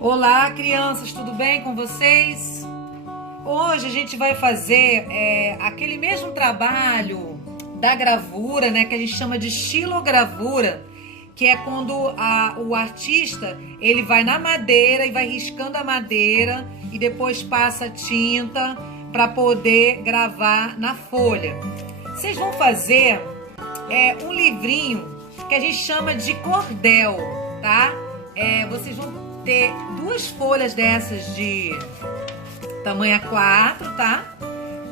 Olá, crianças, tudo bem com vocês? Hoje a gente vai fazer aquele mesmo trabalho da gravura, né, que a gente chama de xilogravura, que é quando o artista ele vai na madeira e vai riscando a madeira e depois passa tinta para poder gravar na folha. Vocês vão fazer um livrinho que a gente chama de cordel, tá? Vocês vão ter duas folhas dessas de tamanho A4, tá?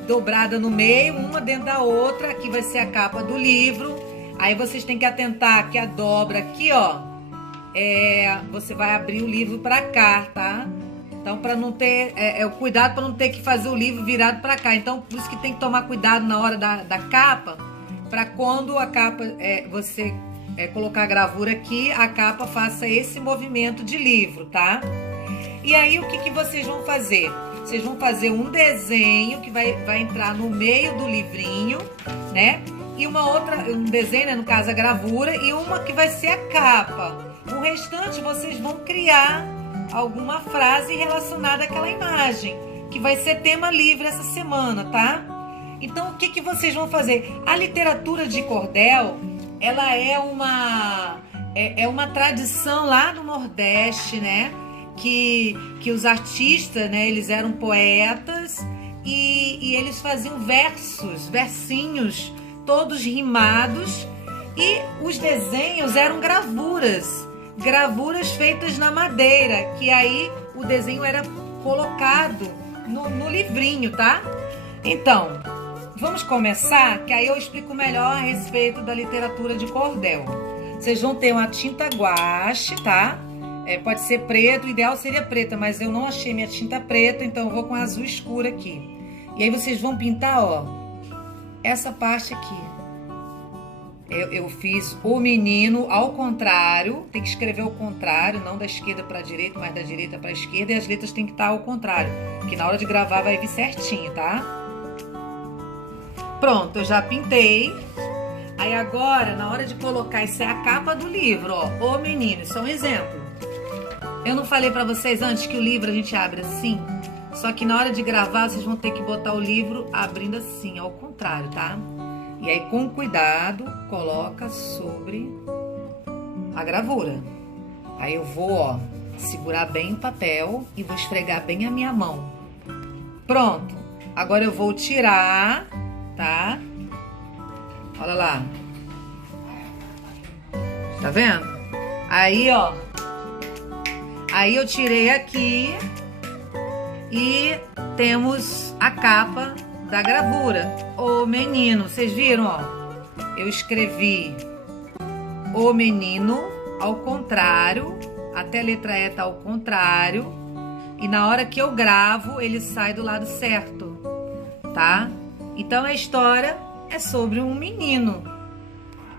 Dobrada no meio, uma dentro da outra. Aqui vai ser a capa do livro. Aí vocês têm que atentar que a dobra aqui, ó, você vai abrir o livro para cá, tá? Então, para não ter o cuidado para não ter que fazer o livro virado para cá. Então, por isso que tem que tomar cuidado na hora da capa, para quando a capa você colocar a gravura aqui, a capa faça esse movimento de livro, tá? E aí, o que vocês vão fazer? Vocês vão fazer um desenho que vai entrar no meio do livrinho, né? E um desenho, né, no caso a gravura, e uma que vai ser a capa. O restante vocês vão criar alguma frase relacionada àquela imagem, que vai ser tema livre essa semana, tá? Então, o que vocês vão fazer? A literatura de cordel, ela é uma tradição lá do Nordeste, né? Que os artistas, né, eles eram poetas e eles faziam versinhos, todos rimados, e os desenhos eram gravuras feitas na madeira, que aí o desenho era colocado no livrinho, tá? Então, vamos começar, que aí eu explico melhor a respeito da literatura de cordel. Vocês vão ter uma tinta guache, tá? Pode ser preto, o ideal seria preta, mas eu não achei minha tinta preta, então eu vou com azul escuro aqui. E aí vocês vão pintar, ó, essa parte aqui. Eu fiz o menino ao contrário, tem que escrever ao contrário, não da esquerda para a direita, mas da direita para a esquerda, e as letras tem que estar ao contrário, que na hora de gravar vai vir certinho, tá? Pronto, eu já pintei. Aí agora, na hora de colocar, isso é a capa do livro, ó, o menino, isso é um exemplo. Eu não falei pra vocês antes que o livro a gente abre assim? Só que na hora de gravar, vocês vão ter que botar o livro abrindo assim, ao contrário, tá? E aí, com cuidado, coloca sobre a gravura. Aí eu vou, ó, segurar bem o papel e vou esfregar bem a minha mão. Pronto. Agora eu vou tirar, tá? Olha lá. Tá vendo? Aí, ó. Aí eu tirei aqui e temos a capa da gravura. O menino, vocês viram, ó? Eu escrevi o menino ao contrário, até a letra E tá ao contrário. E na hora que eu gravo, ele sai do lado certo, tá? Então a história é sobre um menino.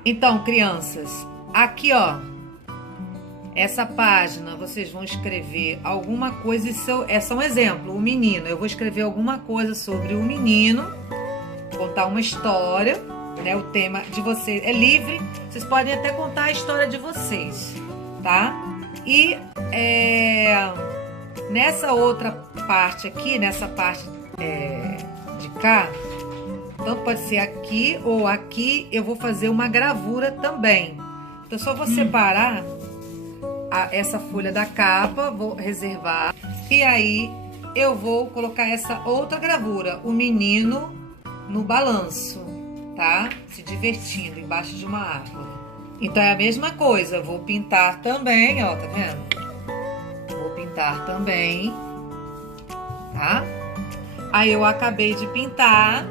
Então, crianças, aqui, ó, essa página, vocês vão escrever alguma coisa, isso é só um exemplo, o menino. Eu vou escrever alguma coisa sobre o menino, contar uma história, né? O tema de vocês é livre, vocês podem até contar a história de vocês, tá? E nessa outra parte aqui, nessa parte de cá, tanto pode ser aqui ou aqui, eu vou fazer uma gravura também. Então, só vou separar essa folha da capa, vou reservar. E aí, eu vou colocar essa outra gravura, o menino no balanço, tá? Se divertindo embaixo de uma árvore. Então, é a mesma coisa, eu vou pintar também, ó, tá vendo? Vou pintar também, tá? Aí, eu acabei de pintar.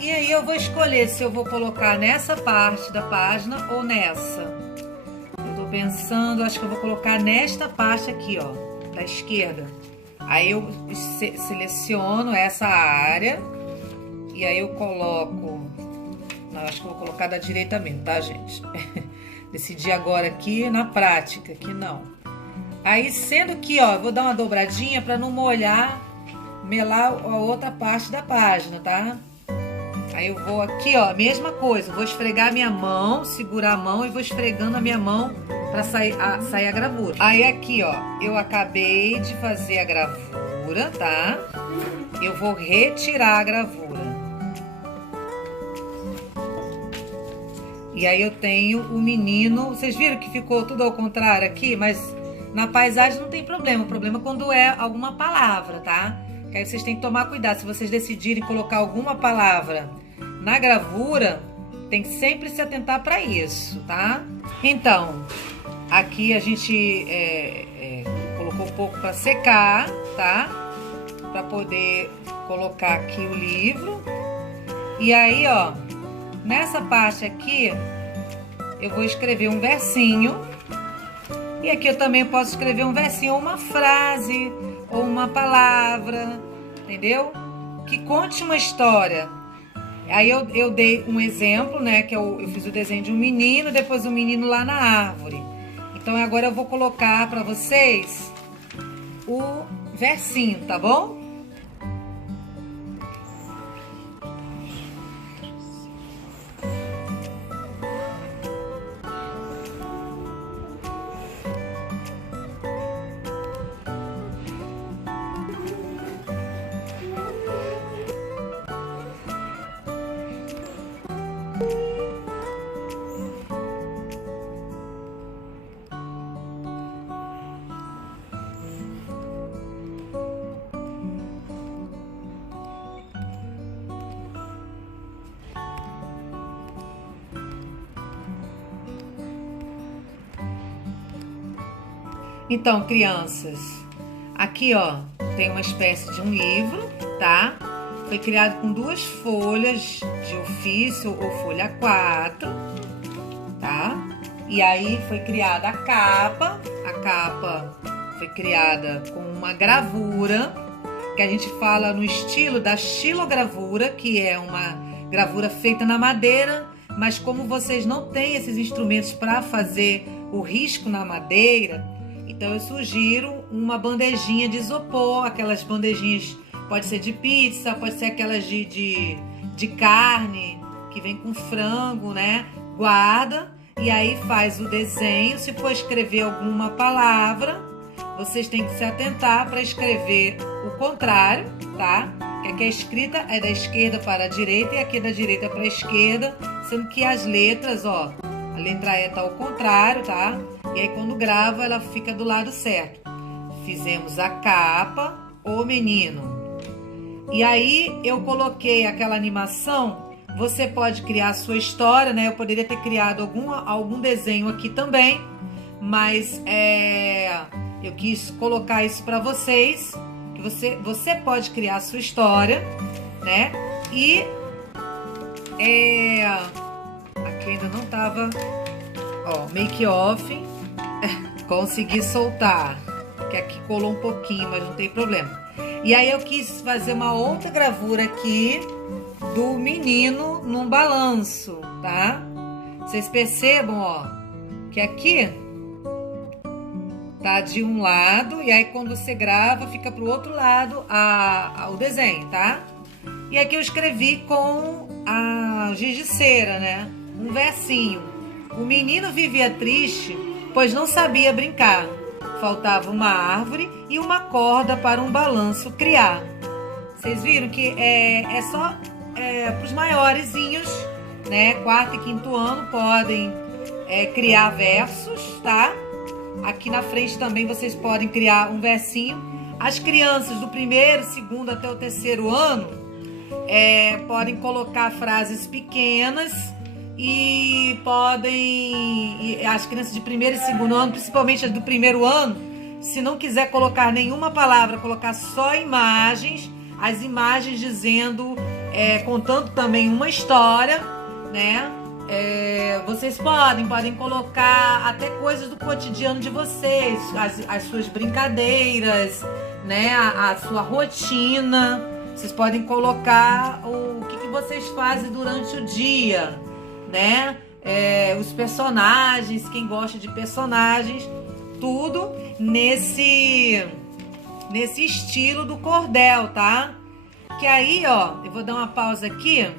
E aí, eu vou escolher se eu vou colocar nessa parte da página ou nessa. Pensando, acho que eu vou colocar nesta parte aqui, ó, da esquerda. Aí eu seleciono essa área e aí eu coloco, não, acho que eu vou colocar da direita mesmo, tá, gente? Decidi agora aqui na prática, que não. Aí, sendo que, ó, eu vou dar uma dobradinha para não melar a outra parte da página, tá? Aí eu vou aqui, ó, mesma coisa, vou esfregar a minha mão, segurar a mão e vou esfregando a minha mão para sair a gravura. Aí aqui, ó, eu acabei de fazer a gravura, tá? Eu vou retirar a gravura. E aí eu tenho o menino, vocês viram que ficou tudo ao contrário aqui, mas na paisagem não tem problema. O problema é quando é alguma palavra, tá? Que aí vocês têm que tomar cuidado. Se vocês decidirem colocar alguma palavra na gravura, tem que sempre se atentar para isso, tá? Então, aqui a gente colocou um pouco para secar, tá? Para poder colocar aqui o livro. E aí, ó, nessa parte aqui, eu vou escrever um versinho. E aqui eu também posso escrever um versinho, ou uma frase, ou uma palavra, entendeu? Que conte uma história. Aí eu dei um exemplo, né? Que eu fiz o desenho de um menino, depois um menino lá na árvore. Então agora eu vou colocar para vocês o versinho, tá bom? Então, crianças, aqui, ó, tem uma espécie de um livro, tá? Foi criado com 2 folhas de ofício ou folha 4, tá? E aí foi criada a capa foi criada com uma gravura, que a gente fala no estilo da xilogravura, que é uma gravura feita na madeira, mas como vocês não têm esses instrumentos para fazer o risco na madeira, então eu sugiro uma bandejinha de isopor, aquelas bandejinhas, pode ser de pizza, pode ser aquelas de carne, que vem com frango, né? Guarda e aí faz o desenho. Se for escrever alguma palavra, vocês têm que se atentar para escrever o contrário, tá? Que aqui a escrita é da esquerda para a direita e aqui da direita para a esquerda, sendo que as letras, ó, a letra E tá ao contrário, tá? E aí quando grava ela fica do lado certo. Fizemos a capa, o menino. E aí eu coloquei aquela animação. Você pode criar a sua história, né? Eu poderia ter criado algum desenho aqui também, mas eu quis colocar isso para vocês, que você pode criar a sua história, né? E aqui ainda não tava, ó, make off. Consegui soltar, que aqui colou um pouquinho, mas não tem problema. E aí eu quis fazer uma outra gravura aqui do menino num balanço, tá? Vocês percebam, ó, que aqui tá de um lado e aí quando você grava fica pro outro lado o desenho, tá? E aqui eu escrevi com a giz de cera, né? Um versinho. O menino vivia triste, pois não sabia brincar. Faltava uma árvore e uma corda para um balanço criar. Vocês viram que é só para os maiorzinhos, né? 4º e 5º ano podem criar versos, tá? Aqui na frente também vocês podem criar um versinho. As crianças do 1º, 2º até o 3º ano podem colocar frases pequenas. E as crianças de 1º e 2º ano, principalmente as do 1º ano, se não quiser colocar nenhuma palavra, colocar só imagens, as imagens dizendo, contando também uma história, né? Vocês podem colocar até coisas do cotidiano de vocês, as suas brincadeiras, né? A sua rotina. Vocês podem colocar o que vocês fazem durante o dia, né? Os personagens, quem gosta de personagens, tudo nesse estilo do cordel, tá? Que aí, ó, eu vou dar uma pausa aqui.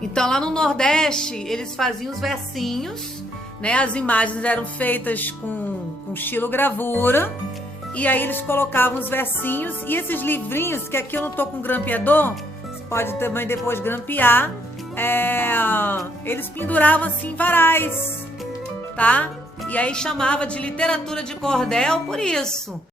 Então lá no Nordeste eles faziam os versinhos, né? As imagens eram feitas com xilogravura. E aí eles colocavam os versinhos. E esses livrinhos, que aqui eu não tô com grampeador, você pode também depois grampear. Eles penduravam assim em varais, tá? E aí chamava de literatura de cordel por isso.